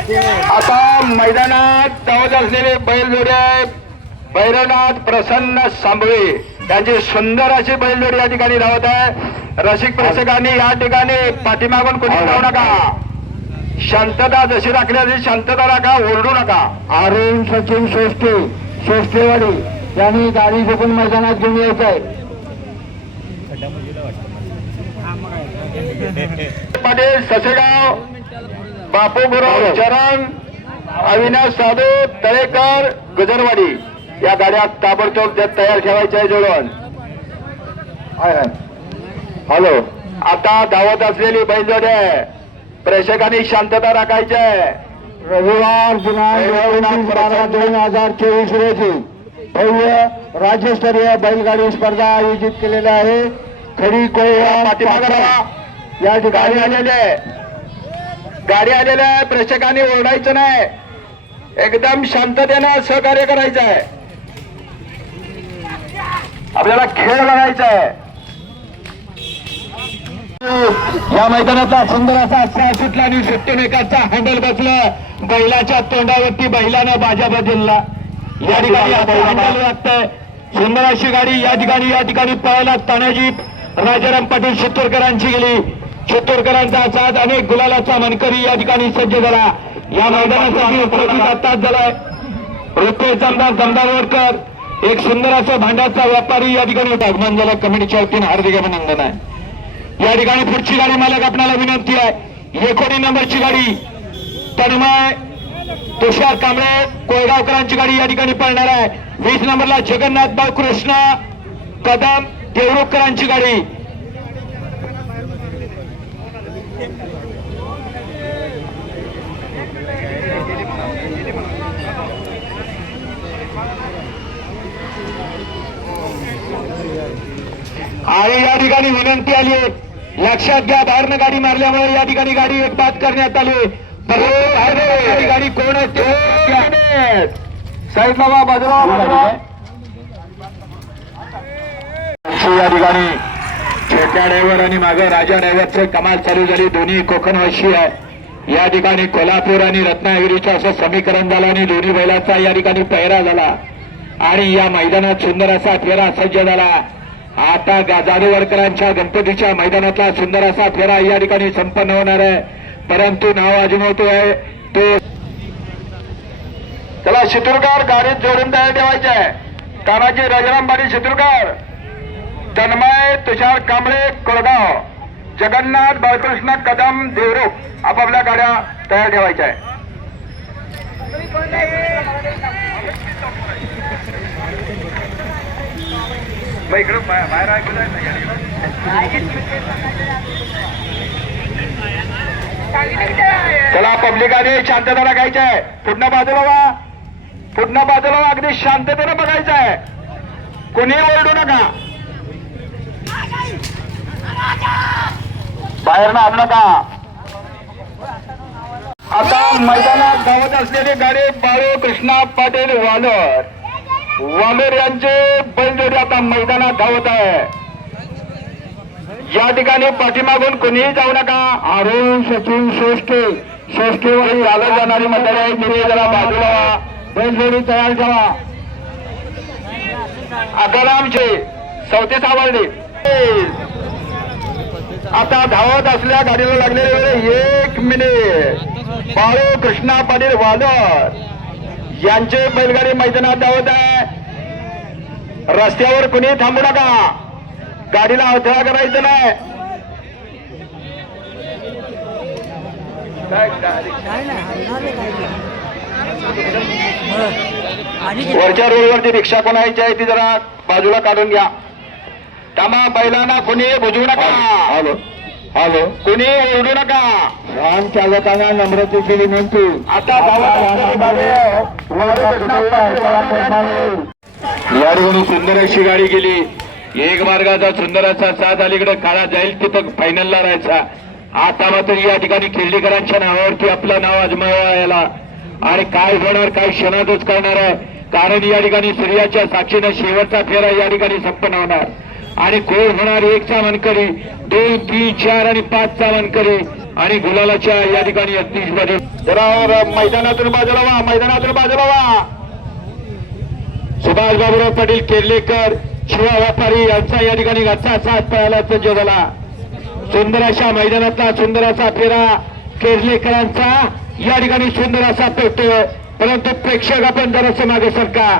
आता मैदानात धावत असलेले बैलजोडी आहेत. भैरवनाथ प्रसन्न सांभळे त्यांची सुंदर अशी बैलजोडी या ठिकाणी धावत आहे. रसिक प्रेक्षकांनी या ठिकाणी पाठीमागून कोणी जाऊ नका. शांतता जशी राखली तशी शांतता राखा ओरडू नका. अरुण सचिन सोष्टे सोष्टेवाडी यांनी गाडी झोपून मैदानात घेऊन यायचं आहे. पाटील ससेगाव बापू गुरव चरण अविनाश साधू तळेकर गजरवाडी. या गाड्या ताबडतोब तयार ठेवायच्या जोडून. हॅलो. आता धावत असलेली बैलजोडी प्रेक्षकांनी शांतता राखायची आहे. रविवार दिनांक बारा दोन हजार चोवीस रोजी भव्य राज्यस्तरीय बैलगाडी स्पर्धा आयोजित केलेल्या आहे. खडी राहा. या ठिकाणी आलेली आहे. गाडी आलेल्या आहे प्रेक्षकांनी ओरडायचं नाही. एकदम शांततेनं सहकार्य करायचं आहे. आपल्याला खेळ लढायचा आहे. या मैदानाचा सुंदर असा सहा सुटला आणि सुट्टीमेकाचा हँडल बसलं. बैलाच्या तोंडावरती बैलानं बाजा बदलला या ठिकाणी हँडल लागतंय सुंदर अशी गाडी या ठिकाणी या ठिकाणी पळायला तानाजी राजाराम पाटील शितोरकरांची गेली. शित्तूरकरांचा साथ अनेक गुलालाचा मनकरी या ठिकाणी सज्ज झाला. या मैदानासाठी उपस्थित आताच झालाय. रुपेश जमदार जमदारवरकर एक सुंदर असं भांड्याचा व्यापारी या ठिकाणी आगमन झाला कमिटीच्या वतीने हार्दिक अभिनंदन आहे. या ठिकाणी पुढची गाडी मालक आपल्याला विनंती आहे. एकोणी नंबरची गाडी तन्मय तुषार कांबळे कोळगावकरांची गाडी या ठिकाणी पळणार आहे. वीस नंबरला जगन्नाथ बाळकृष्ण कृष्ण कदम देवरुखकरांची गाडी. आणि या ठिकाणी विनंती आली आहे. लक्षात घ्या बाहेरनं गाडी मारल्यामुळे या ठिकाणी गाडी एक बाद करण्यात आली गाडी- कोण आहे. साईड बाबा बाजूला बाजूला. या ठिकाणी. छोट्या ड्रायव्हर आणि मागं राजा ड्रायव्हरचं कमाल चालू झाली. दोन्ही कोकणवाशी आहे. या ठिकाणी कोल्हापूर आणि रत्नागिरीचं असं समीकरण झालं आणि दोन्ही बैलाचा या ठिकाणी पहिरा झाला. आणि या मैदानात सुंदर असा फेरा सज्ज झाला. आता गा- गणपतीच्या मैदानातला सुंदर असा फेरा या ठिकाणी संपन्न होणार आहे. परंतु नाव अजमावतोय तो चला शितुरकार गाडीत जोडून तयार ठेवायचे आहे. तानाजी राजाराम शितुरकार. तन्मय तुषार कांबळे कोळगाव. जगन्नाथ बाळकृष्ण कदम देवरूप आपापल्या गाड्या तयार ठेवायच्या आहे. मग इकडं बाहेर बाहेर ऐकलं चला पब्लिकाने शांतता राखायची आहे पुढनं बाजूला वा. पुढनं बाजूला अगदी शांततेनं बघायचं आहे कोणी ओरडू नका. बाहेर ना नका. आता मैदानात धावत असलेली गाडी बाळू कृष्णा पाटील वालर वालोर यांचे बैलजोडी आता मैदानात धावत आहे. या ठिकाणी पाठीमागून कोणीही जाऊ नका. अरुण सचिन सोष्टे सोष्टेवाडी चालत जाणारी मंडळी आहे तुम्ही जरा बाजूला व्हा. बैलजोडी तयार ठेवा. आकारामचे चौथे सावळणे आता धावत असल्या गाडीला लागलेले वेळ एक मिनिट. बाळू कृष्णा पाटील वादळ. यांचे बैलगाडी मैदानात धावत आहे. रस्त्यावर कुणी थांबू नका. गाडीला अडथळा करायचं नाही. वरच्या रोडवरती रिक्षा कोणायची आहे ती जरा बाजूला काढून घ्या. थांबा बैलांना कुणी बुजवू नका. हॅलो. हॅलो. कुणी ओरडू नका. वाहन चालकांना नम्रतेची विनंती. आता या ठिकाणी सुंदर अशी गाडी गेली. एक मार्गाचा सुंदर असा साथ अलीकडे काळा जाईल तिथं फायनलला राहायचा. आता मात्र या ठिकाणी खेळलीकरांच्या नावावरती आपलं नाव अजमावा याला. आणि काय होणार काय क्षणातच करणार आहे. कारण या ठिकाणी सूर्याच्या साक्षीनं शेवटचा फेरा या ठिकाणी संपन्न होणार. आणि कोण होणार एकचा मनकरी दोन तीन चार आणि पाचचा मनकरी आणि गुलालाच्या या ठिकाणी अगदी मध्ये मैदानातून बाजूला व्हा मैदानातून बाजूला व्हा. सुभाष बाबुराव पाटील केर्लेकर शिवा व्यापारी यांचा या ठिकाणी घरचा साथ पळाला संजय झाला सुंदर अशा मैदानातला सुंदर असा फेरा केर्लेकरांचा या ठिकाणी सुंदर असा पेटतोय परंतु प्रेक्षक आपण जरासं मागे सरका.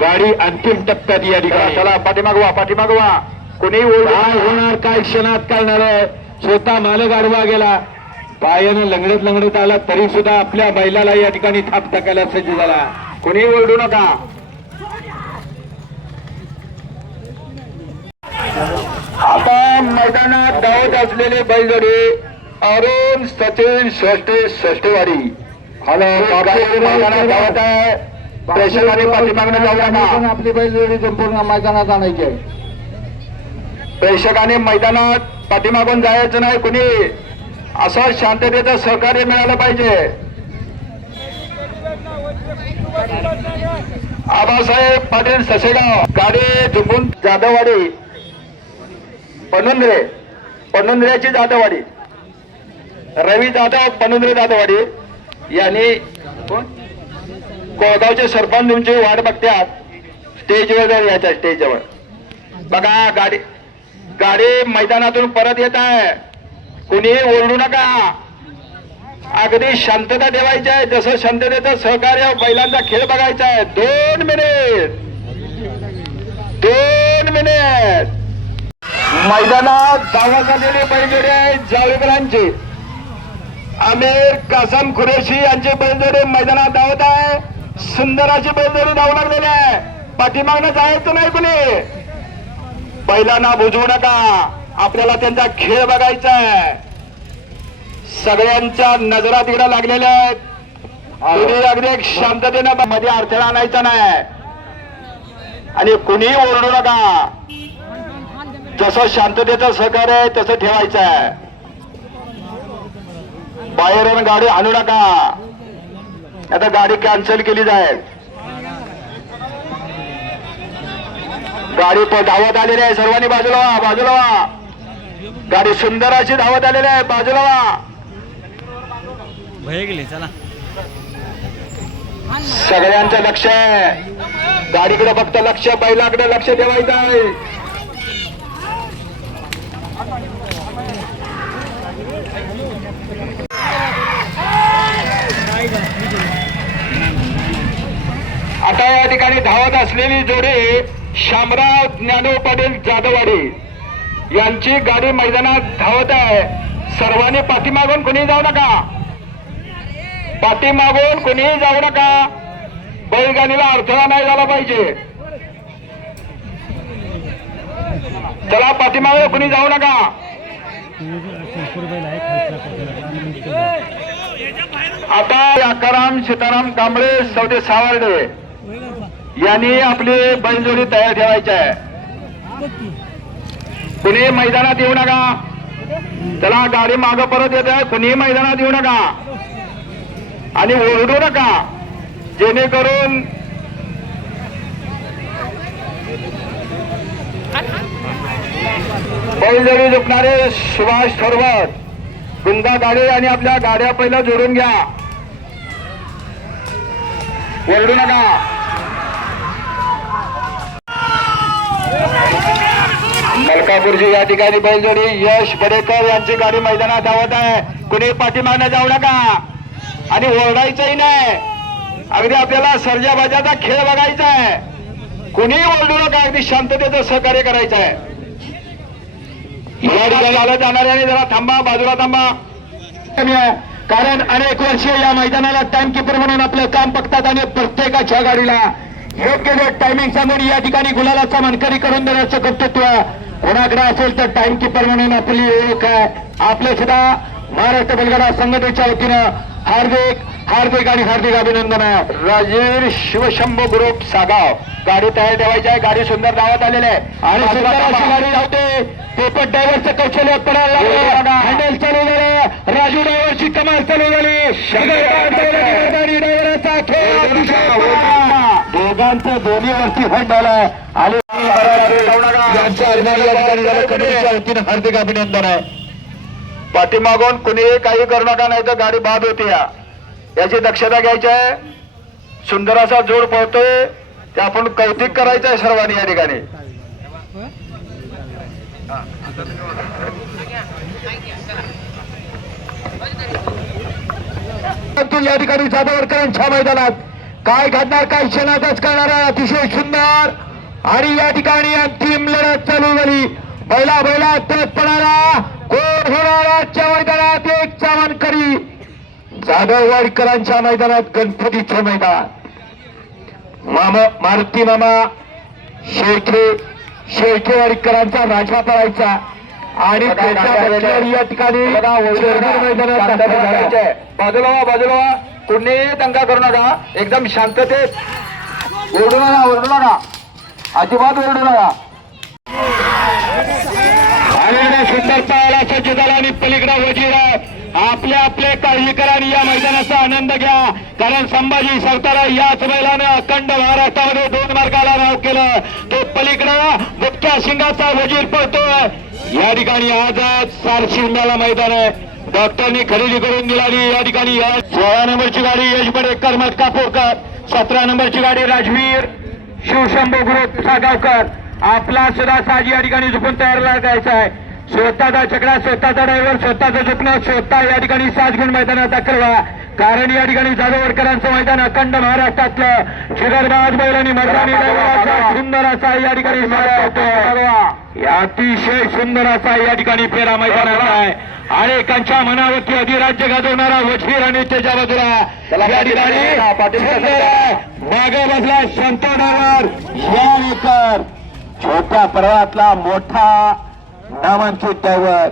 गाडी अंतिम टप्प्यात या ठिकाणी. चला पाठीमागवा पाठीमागवा. कोणी काय होणार काय क्षणात कळणार आहे स्वतः मालक आडवा गेला. पायानं लंगडत लंगडत आला तरी सुद्धा आपल्या बैलाला या ठिकाणी थाप टाकायला सज्ज झाला. कोणी ओरडू नका. आता मैदानात धावत असलेले बैलजोडी अरुण सचिन षष्टे षष्टेवाडी मैदानात धावत आहे. प्रेक्षकांनी पाठीमागणं जाऊ नका. आपली बैलजोडी संपूर्ण मैदानात आणायची आहे. प्रेक्षकांनी मैदानात पाठीमागून जायचं नाही कुणी. असं शांततेचं सहकार्य मिळालं पाहिजे. आबासाहेब पाटील ससेगाव गाडी झुंपून जाधववाडी. पनुंद्रे पनुंद्र्याची जाधववाडी. रवी जाधव पनुंद्रे जाधववाडी यांनी कोळगावचे सरपंच तुमची वाट बघतात स्टेजवर यायच्या स्टेजवर बघा गाडी गाडी मैदानातून परत येत आहे. कुणी ओरडू नका. अगदी शांतता ठेवायची आहे. जसं शांततेचं सहकार्य बैलांचा खेळ बघायचा आहे. दोन मिनिट दोन मिनिट मैदानात दावा झालेली बैलजोडी आहे जावेकरांची आमिर कासम खुरेशी यांची बैलजोडी मैदानात धावत आहे. सुंदर अशी धावू लागलेली आहे पाठीमागणं जायचं नाही कुणी. बैलांना बुजवू नका. आपल्याला त्यांचा खेळ बघायचा आहे. सगळ्यांच्या नजरा तिकडे लागलेल्या आहेत. अगदी एक शांततेनं मध्ये अडथळा आणायचा नाही. आणि कुणीही ओरडू नका. जसं शांततेचं सहकार्य आहे तसं ठेवायचं आहे. बाहेरून गाडी आणू नका. आता गाडी कॅन्सल केली जाईल. गाडी धावत आलेली आहे. सर्वांनी बाजूला व्हा बाजूला व्हा. गाडी सुंदर अशी धावत आलेली आहे. बाजूला व्हा. भय गेले चला. सगळ्यांचं लक्ष आहे. गाडीकडे फक्त लक्ष बैलाकडे लक्ष ठेवायचं आहे. आता या ठिकाणी धावत असलेली जोडी शामराव ज्ञानोब पाटील जाधववाडी यांची गाडी मैदानात धावत आहे. सर्वांनी पाठीमागून कोणी जाऊ नका. पाठीमागून कोणीही जाऊ नका. बैलगाडीला अडथळा नाही झाला पाहिजे. चला पाठीमागे कुणी जाऊ नका. आता अकाराम सीताराम कांबळे सौदे सावर्डे. यांनी आपली बैलजोडी तयार ठेवायची आहे. कुणी मैदानात येऊ नका. त्याला गाडी मागं परत येत आहे. कुणीही मैदानात येऊ नका. आणि ओरडू नका. जेणेकरून बैलजोडी झुकणारे सुभाष थोरवत गुंगा गाडी आणि आपल्या गाड्या पहिल्या जोडून घ्या. ओरडू नका. मलकापूरची या ठिकाणी बैलजोडी. यश बडेकर यांची गाडी मैदानात धावत आहे. कुणी पाठीमागण्या जाऊ नका. आणि ओरडायचंही नाही. अगदी आपल्याला सर्जाबाजाचा खेळ बघायचा आहे. कुणीही ओरडू नका. अगदी शांततेचं सहकार्य करायचं आहे. या ठिकाणी आलं जाणाऱ्याने जरा थांबा. बाजूला थांबा. कारण अनेक वर्ष या मैदानाला टाइमकीपर म्हणून आपलं काम बघतात आणि प्रत्येकाच्या गाडीला योग्य वेळ टायमिंग सांगून या ठिकाणी गुलालाचा मानकरी करून देण्याचं कर्तृत्व कोणाकडे असेल तर टाइमकीपर म्हणून आपली ओळख आहे. आपले सुद्धा महाराष्ट्र बलगाडा संघटनेच्या वतीनं हार्दिक हार्दिक आणि हार्दिक अभिनंदन आहे. राजीर शिवशंभू ग्रुप सागाव. गाडी तयार ठेवायची आहे. गाडी सुंदर धावत आलेली आहे. आणि सुंदर अशी गाडी धावते पेपर ड्रायव्हरचं कौशल्य पडायला लागलं. हँडल चालू झालं. राजू ड्रायव्हरची कमाल चालू झाली. ड्रायव्हरचा खेळ. दोघांचं दोन्ही वरती हँडल आहे आणि यांच्या अभिनंदनाला कमिटीच्या वतीनं हार्दिक अभिनंदन आहे. पाठीमागून कुणीही काही करू नका नाही तर गाडी बाद होते या. याची दक्षता घ्यायची आहे. सुंदर असा जोड पळतोय. ते आपण कौतिक करायचं आहे सर्वांनी या ठिकाणी. या ठिकाणी जाधवडकरांच्या मैदानात. काय घडणार काय क्षणातच करणार अतिशय सुंदर. आणि या ठिकाणी अंतिम लढत चालू झाली. बैला बैला तोच कोण होणार आजच्या मैदानात? एक चावणकरी जाधववाडकरांच्या मैदानात गणपतीचं मैदान. मामा मारुती मामा शेळके शेळकेवाडीकरांचा राजा पळायचा. आणि या ठिकाणी. बाजूला बाजूला. कुणीही दंगा करू नका. एकदम शांततेत. ओरडू नका ओरडू नका. अजिबात ओरडू नका. सुंदर पाहायला आणि पलीकडे वजीर आहे. आपले आपले काळजीकरांनी या मैदानाचा आनंद घ्या. कारण संभाजी सावतारा याच बैलानं अखंड महाराष्ट्रामध्ये दोन मार्गाला नाव केलं. तो पलीकडं मुख्या शिंगाचा वजीर पडतोय या ठिकाणी आजच सारशिंगाला मैदान आहे. डॉक्टरनी खरेदी करून दिलाली या ठिकाणी सोळा नंबरची गाडी यशबडे कर्मत कापोरकर. सतरा नंबरची गाडी राजवीर. शिवशंभू ग्रुप सागावकर. आपला सुद्धा साजी या ठिकाणी झुकून तयार लागायचा आहे. स्वतःचा चकडा स्वतःचा ड्रायव्हर स्वतःचं झुकणं स्वतः या ठिकाणी सात गुण मैदानात दाखल व्हा. कारण या ठिकाणी जाधवडकरांचं मैदान अखंड महाराष्ट्रातलं. शिखरबाज बैलांनी मैदानी सुंदर असा या ठिकाणी या अतिशय सुंदर असा या ठिकाणी फेरा मैदानात आहे. अनेकांच्या मनावरती अधिराज्य गाजवणारा वजीर आणि त्याच्या बाजूला या ठिकाणी. मागे बसला संतोडावर यानेकर छोट्या पर्वातला मोठा नामांकित ड्रायव्हर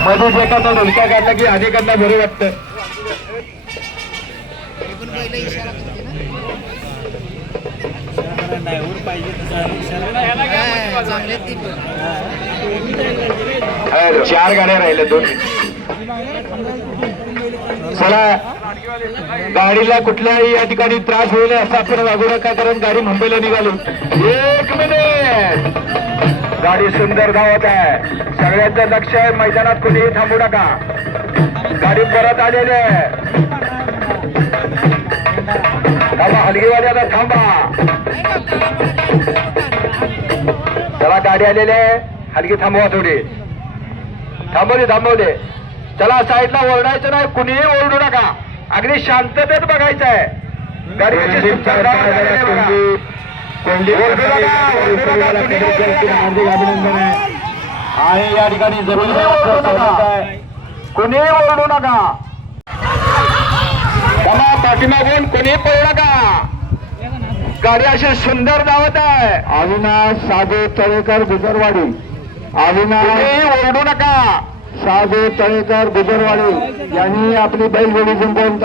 मध्येच एखादा ढोलका काढला की अनेकांना बरं वाटतं. चार गाड्या राहिल्या दोन. चला गाडीला कुठल्याही या ठिकाणी त्रास होईल असं आपण वागू नका कारण गाडी मुंबईला निघालो. एक मिनिट. गाडी सुंदर धावत आहे. सगळ्यांचं लक्ष आहे. मैदानात कुणीही थांबू नका. गाडी परत आलेली आहे. थांबा हलगीवाडी आता थांबा. चला गाडी आलेली आहे. हलगी थांबवा थोडी. थांबवली थांबवली. चला साईडला ओरडायचं नाही. कुणीही ओरडू नका. अगदी शांततेत बघायचं आहे गाडी ओरडू नका, हार्दिक अभिनंदन आहे आणि या ठिकाणी कुणीही कोणीही ओरडू नका बाबा पाठीमागून कुणी पळू नका गाडी अशी सुंदर धावत आहे अविनाश साधू तळेकर गुजरवाडी अविनाश ओरडू नका साधू तळेकर गुजरवाडी यांनी आपली बैलजोडी जिंकवून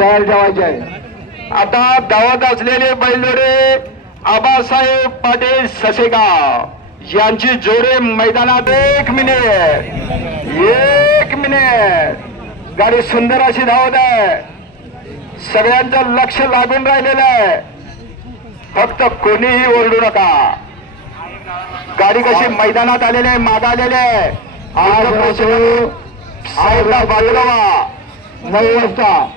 तयार ठेवायची आहे आता धावत असलेले बैलजोडे आबासाहेब पाटील ससेगाव यांची जोडे मैदानात एक मिनिट एक मिनिट. गाडी सुंदर अशी धावत आहे. सगळ्यांचं लक्ष लागून राहिलेलं आहे. फक्त कोणीही ओरडू नका. गाडी कशी मैदानात आलेली आहे माग आलेली आहे. साईडला बाजूला. नऊ वाजता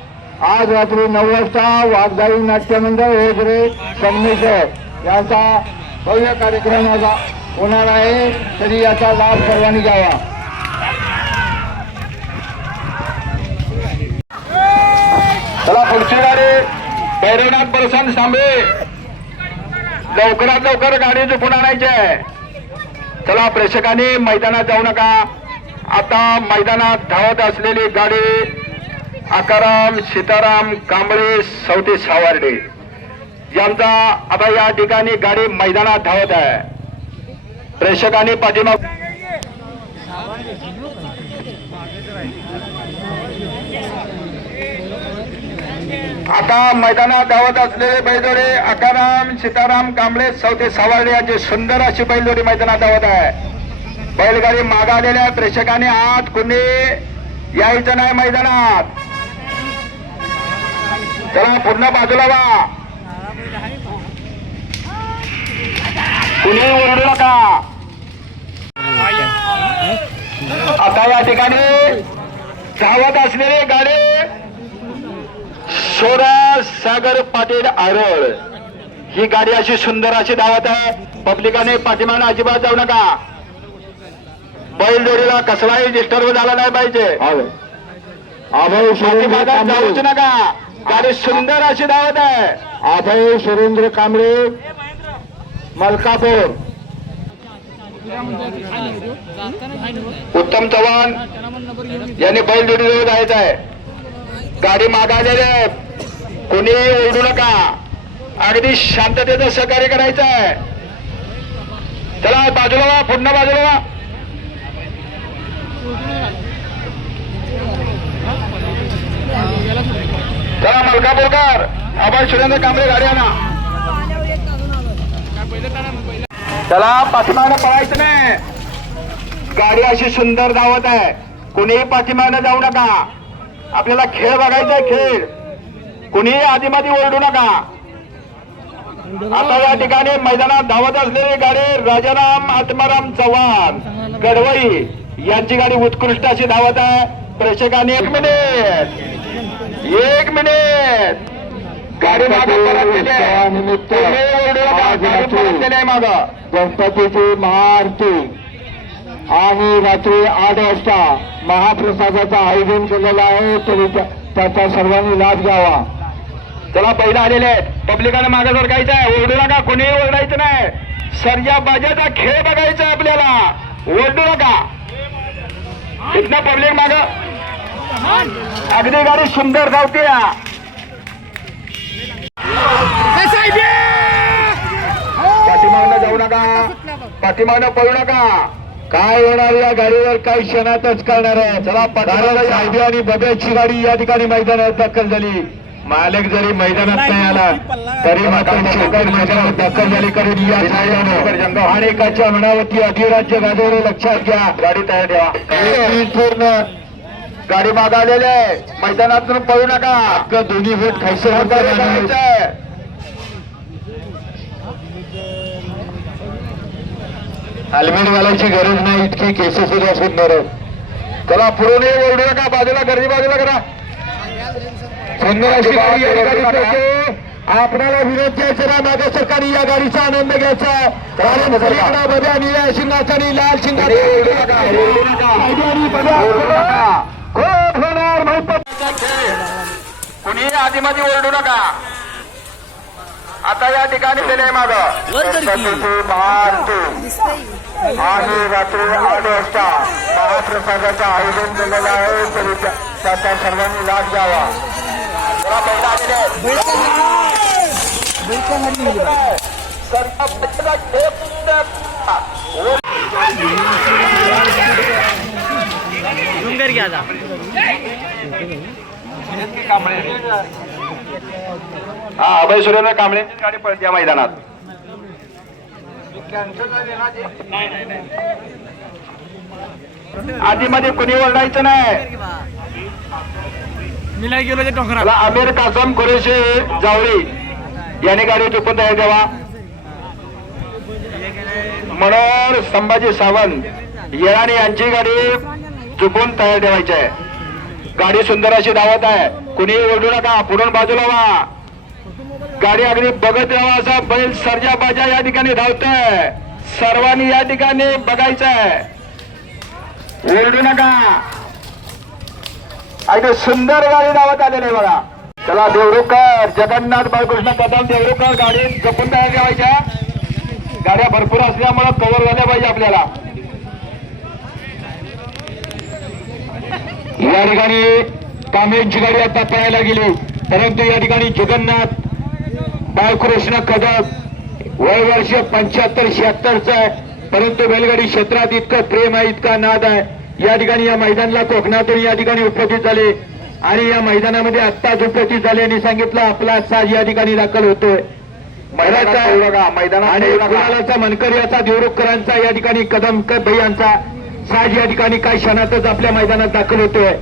आज रात्री नऊ वाजता वाघदाई नाट्य मंडळ ओझरे संगमेश्वर यांचा भव्य कार्यक्रम होणार आहे. तरी याचा लाभ सर्वांनी घ्यावा. चला पुढची गाडी भैरवनाथ प्रसन्न सांबे. लवकरात लवकर गाडी झोपून आणायची आहे. चला प्रेक्षकांनी मैदानात जाऊ नका. आता मैदानात धावत असलेली गाडी आकाराम सीताराम कांबळे सवते सावर्डे. यांचा आता या ठिकाणी गाडी मैदानात धावत आहे. प्रेक्षकांनी पाठिंबा आता मैदानात धावत असलेले बैलजोडे अकाराम सीताराम कांबळे चौथे सावर्डे यांची सुंदर अशी बैलजोडी मैदानात धावत आहे. बैलगाडी मागालेल्या आलेल्या आत कुणी यायचं नाही मैदानात. चला पूर्ण बाजूला वा. कुणी ओरडू नका. आता या ठिकाणी धावत असलेले गाडी सोरा सागर पाटील आरोळ. ही गाडी अशी सुंदर अशी धावत आहे. पब्लिकाने पाठीमागं अजिबात जाऊ नका. बैलजोडीला कसलाही डिस्टर्ब झाला नाही पाहिजे. जाऊच नका. गाडी सुंदर अशी धावत आहे. अभय सुरेंद्र कांबळे मलकापूर. उत्तम चव्हाण यांनी बैलजोडीजवळ जायचं आहे. गाडी मागालेले कोणी ओरडू नका. अगदी शांततेचं सहकार्य करायचं आहे. चला बाजूला वा पुन्हा बाजूला चला मलका मलकापूरकर आपण सुरेंद्र कांबळे गाडी आणा चला पाठीमागं पळायचं नाही. गाडी अशी सुंदर धावत आहे. कोणीही पाठीमागनं जाऊ नका. आपल्याला खेळ बघायचा आहे खेळ. कुणीही आधीमाधी ओरडू नका. आता या ठिकाणी मैदानात धावत असलेली गाडी राजाराम आत्माराम चव्हाण गडवई यांची गाडी उत्कृष्ट अशी धावत आहे. प्रेक्षकांनी एक मिनिट. एक मिनिट. गाडी परत आहे. आहे मागं. गणपतीची महाआरती. आणि रात्री आठ वाजता महाप्रसादाचं आयोजन केलेलं आहे. तरी त्या- त्याचा सर्वांनी लाभ घ्यावा. चला पहिला आलेले आहेत. पब्लिकानं मागे सरकायचं आहे. ओरडू नका. कोणीही ओरडायचं नाही. सर्जा बाजाचा खेळ बघायचा आपल्याला. ओरडू नका. इथनं पब्लिक माग. अगदी गाडी सुंदर धावते पाठीमागनं जाऊ नका. पाठीमागनं पळू नका. काय होणार या गाडीवर? काही क्षणातच करणार आहे. चला. साहेबी. आणि बब्याची गाडी या ठिकाणी मैदानात दाखल झाली. मालक जरी मैदानात नाही आला तरी मात्र शेतकरी मैदानात दाखल झाली. कारण या साहेबानं अनेकाच्या मनावरती अधिराज्य गाजवणे लक्षात घ्या. गाडी तयार ठेवा. पूर्ण. गाडी मागं आलेली आहे. मैदानातून पळू नका. दोन्ही फूट खायचं. हेल्मेट घालायची गरज नाही इतकी केसेस सुद्धा सुंदर. चला पुढून ये ओरडू नका. बाजूला गर्दी बाजूला करा. सुंदर अशी गाडी या ठिकाणी पळते. आपणाला विरोध घ्यायचा ना मागे सरकारी या गाडीचा आनंद घ्यायचा. बब्या निळ्या शिंगाचा लाल शिंगाचा. ओरडू नका, ओरडू नका. आणि बब्या ओरडू नका. खूप होणार माहीत कुणीही आधीमध्ये ओरडू नका आता या ठिकाणी गेले माग आणि रात्री आठ वाजता महाप्रसादाचं आयोजन केलेलं आहे तरी त्या- त्याचा सर्वांनी लाभ घ्यावा जरा पहिला आलेले आहेत. सर्व पक्षाचा खेळ सुंदर. डोंगर घ्या हा अभय सुरेंद्र कांबळेची गाडी पळते या मैदानात. आधीमध्ये कुणी ओरडायचं नाही. मी नाही गेलो आमिर कासम कुरेशी जावळी याने गाडी चुकून तयार ठेवा. मनोहर संभाजी सावंत येळाने यांची गाडी चुकून तयार ठेवायची आहे. गाडी सुंदर अशी धावत आहे. कुणी ओरडू नका पुढून बाजूला व्हा. गाडी अगदी बघत राहा असा बैल सर्जा बाजा या ठिकाणी धावतय. सर्वांनी या ठिकाणी बघायचं आहे ओरडू नका. अगदी सुंदर गाडी धावत आलेली आहे बघा. चला देवरुखकर जगन्नाथ बाळकृष्ण कदम देवरुखकर गाडी जपून तयार ठेवायच्या. गाड्या भरपूर असल्यामुळे कव्हर झाल्या पाहिजे आपल्याला. या ठिकाणी कामेंची गाडी आता पळायला गेली. परंतु या ठिकाणी जगन्नाथ बाळकृष्ण कदम वय वर्ष पंच्याहत्तर शहात्तरचं आहे. परंतु बैलगाडी क्षेत्रात इतकं प्रेम आहे इतका नाद आहे. या ठिकाणी या मैदानाला कोकणातून या ठिकाणी उपस्थित झाले. आणि या मैदानामध्ये आत्ताच उपस्थित झाल्याने सांगितलं आपला साज या ठिकाणी दाखल होतोय. मैदानात आणि. कुणालाचा मनकर्याचा देवरुखकरांचा या ठिकाणी कदम भैयांचा साज या ठिकाणी काही क्षणातच आपल्या मैदानात दाखल होतोय.